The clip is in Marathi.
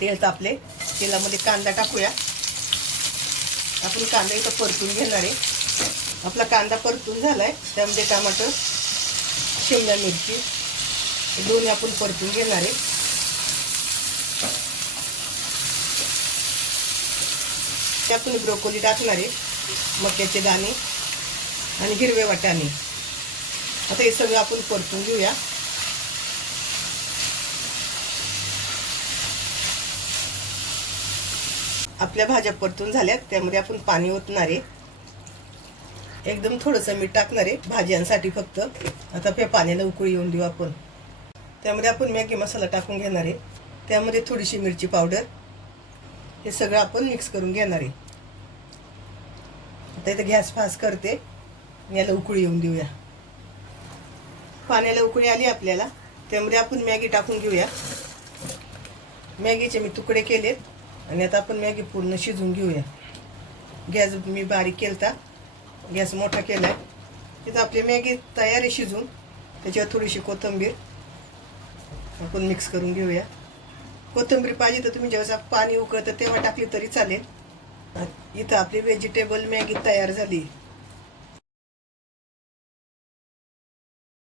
तेल तापले, तेलामध्ये कांदा टाकूया. आपण कांदा इथं परतून घेणार आहे. आपला कांदा परतून झालाय, त्यामध्ये टमाटर, शिमला मिरची दोन्ही आपण परतून घेणार आहे. आपण ब्रोकोली टाकणार आहे, मक्याचे दाणे आणि हिरवे वाटाणे. आता हे सगळं आपण परतून घेऊया. आपल्या भाज्या परतून झाल्यात, त्यामध्ये आपण पाणी ओतणार आहे. एकदम थोडंसं मीठ टाकणार आहे भाज्यांसाठी फक्त. आता त्या पाण्याला उकळी येऊन देऊ आपण. त्यामध्ये आपण मॅगी मसाला टाकून घेणार आहे. त्यामध्ये थोडीशी मिरची पावडर, हे सगळं आपण मिक्स करून घेणार आहे. आता इथं गॅस फास्ट करते, याला उकळी येऊन देऊया. पाण्याला उकळी आली आपल्याला, त्यामध्ये आपण मॅगी टाकून घेऊया. मॅगीचे मी तुकडे केलेत आणि आता आपण मॅगी पूर्ण शिजवून घेऊया. गॅस मी बारीक केलता, गॅस मोठा केलाय. इथं आपली मॅगी तयार आहे शिजून. त्याच्यावर थोडीशी कोथिंबीर आपण मिक्स करून घेऊया. कोथिंबीर पाहिजे तर तुम्ही जेव्हा पाणी उकळतं तेव्हा टाकली तरी चालेल. इथं आपली व्हेजिटेबल मॅगी तयार झाली.